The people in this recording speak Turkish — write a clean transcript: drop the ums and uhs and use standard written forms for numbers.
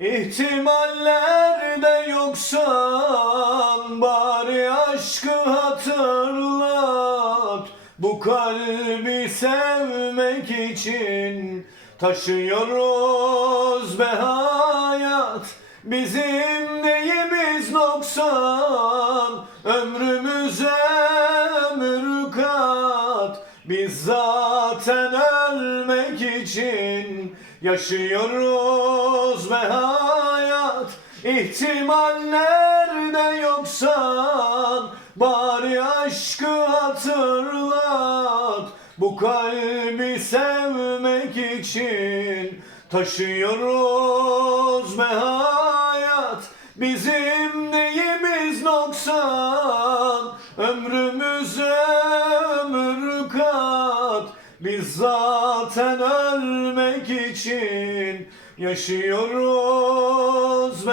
İhtimallerde yoksan bari aşkı hatırlat. Bu kalbi sevmek için taşıyoruz be hayat. Bizim neyimiz noksan, ömrümüze ömür kat. Biz zaten ölmek için yaşıyoruz ve hayat. İhtimallerde yoksan bari aşkı hatırlat. Bu kalbi sevmek için taşıyoruz ve hayat. Bizim neyimiz noksan, ömrümüze ömür kat. Biz zaten ölmek için yaşıyoruz ve